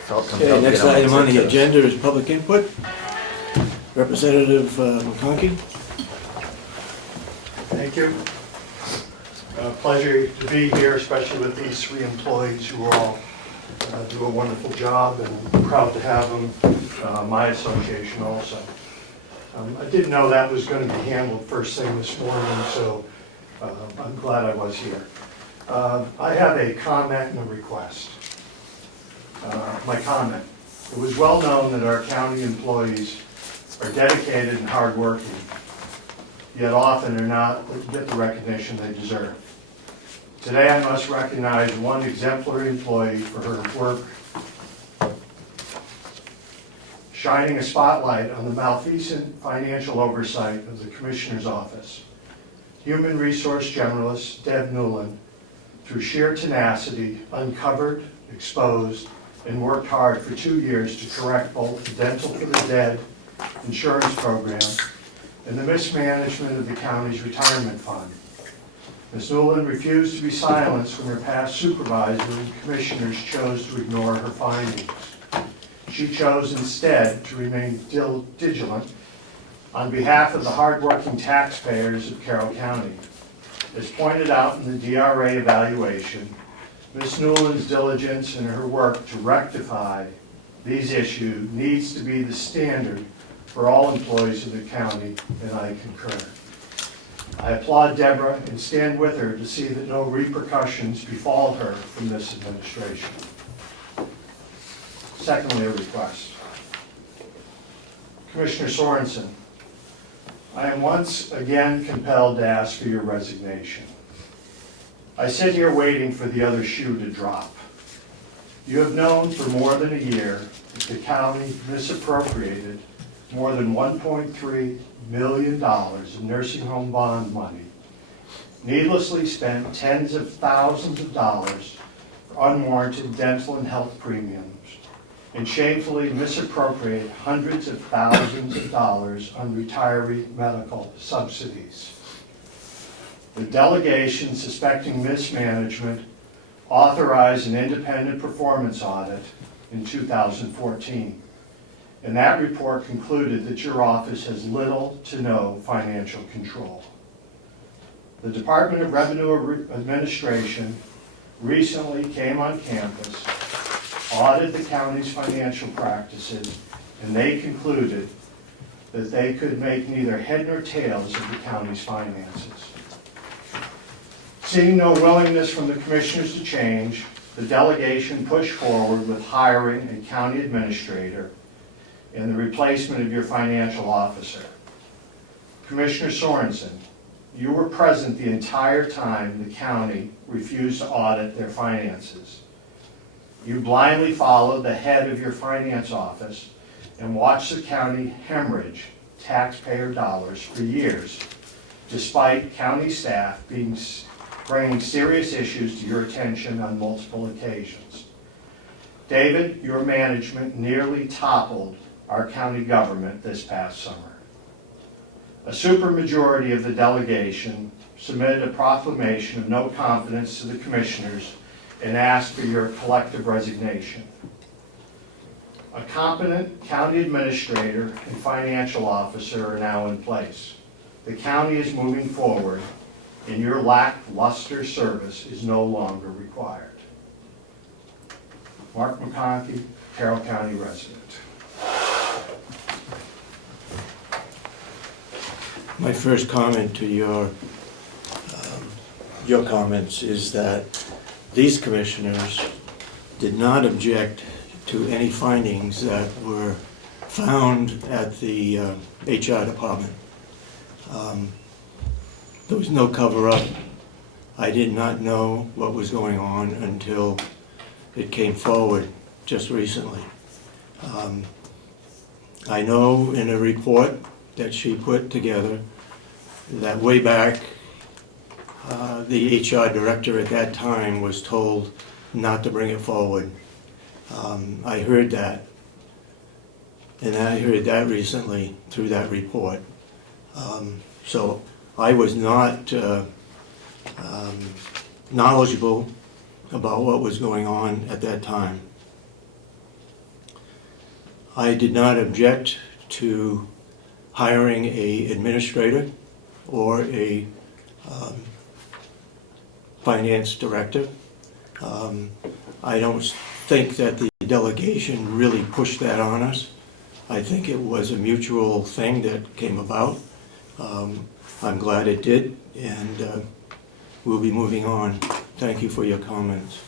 felt Okay, compelled to next get on my item on the tiptoes. agenda is public input. Representative McConkey. Thank you. Pleasure to be here, especially with these three employees who all do a wonderful job, and I'm proud to have them, my association also. I didn't know that was going to be handled first thing this morning, so I'm glad I was here. I have a comment and a request. My comment: it was well known that our county employees are dedicated and hardworking, yet often are not get the recognition they deserve. Today I must recognize one exemplary employee for her work shining a spotlight on the malfeasant financial oversight of the Commissioner's Office. Human Resource Generalist Deb Newland, through sheer tenacity, uncovered, exposed, and worked hard for 2 years to correct both the Dental for the Dead insurance program and the mismanagement of the county's retirement fund. Ms. Newland refused to be silenced when her past supervisor and commissioners chose to ignore her findings. She chose instead to remain vigilant on behalf of the hardworking taxpayers of Carroll County. As pointed out in the DRA evaluation, Ms. Newland's diligence in her work to rectify these issues needs to be the standard for all employees of the county, and I concur. I applaud Deborah and stand with her to see that no repercussions befall her from this administration. Secondly, a request. Commissioner Sorensen, I am once again compelled to ask for your resignation. I sit here waiting for the other shoe to drop. You have known for more than a year that the county misappropriated more than $1.3 million in nursing home bond money, needlessly spent tens of thousands of dollars for unwarranted dental and health premiums, and shamefully misappropriate hundreds of thousands of dollars on retiree medical subsidies. The delegation, suspecting mismanagement, authorized an independent performance audit in 2014. And that report concluded that your office has little to no financial control. The Department of Revenue Administration recently came on campus, audited the county's financial practices, and they concluded that they could make neither head nor tails of the county's finances. Seeing no willingness from the commissioners to change, the delegation pushed forward with hiring a county administrator and the replacement of your financial officer. Commissioner Sorensen, you were present the entire time the county refused to audit their finances. You blindly followed the head of your finance office and watched the county hemorrhage taxpayer dollars for years, despite county staff bringing serious issues to your attention on multiple occasions. David, your management nearly toppled our county government this past summer. A supermajority of the delegation submitted a proclamation of no confidence to the commissioners and asked for your collective resignation. A competent county administrator and financial officer are now in place. The county is moving forward, and your lackluster service is no longer required. Mark McConkey, Carroll County resident. My first comment to your comments is that these commissioners did not object to any findings that were found at the HR department. There was no cover-up. I did not know what was going on until it came forward just recently. I know in a report that she put together that way back, the HR director at that time was told not to bring it forward. I heard that, and I heard that recently through that report. So I was not knowledgeable about what was going on at that time. I did not object to hiring a administrator or a finance director. I don't think that the delegation really pushed that on us. I think it was a mutual thing that came about. I'm glad it did, and we'll be moving on. Thank you for your comments.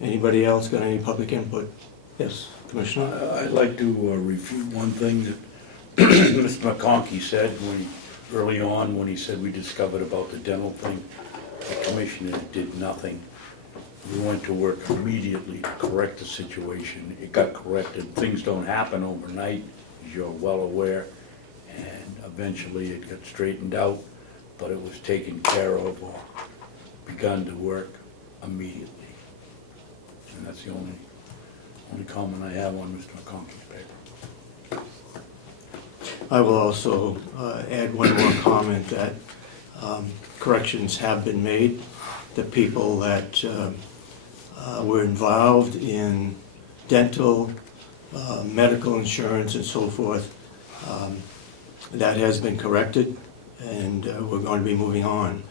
Anybody else got any public input? Yes, Commissioner? I'd like to refute one thing that Mr. McConkey said early on when he said we discovered about the dental thing. The commissioner did nothing. We went to work immediately to correct the situation. It got corrected. Things don't happen overnight, as you're well aware, and eventually it got straightened out, but it was taken care of or begun to work immediately. And that's the only comment I have on Mr. McConkey's paper. I will also add one more comment that corrections have been made. The people that were involved in dental, medical insurance and so forth, that has been corrected, and we're going to be moving on.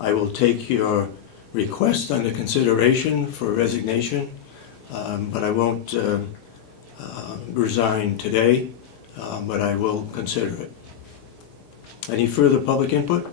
I will take your request under consideration for resignation, but I won't resign today, but I will consider it. Any further public input?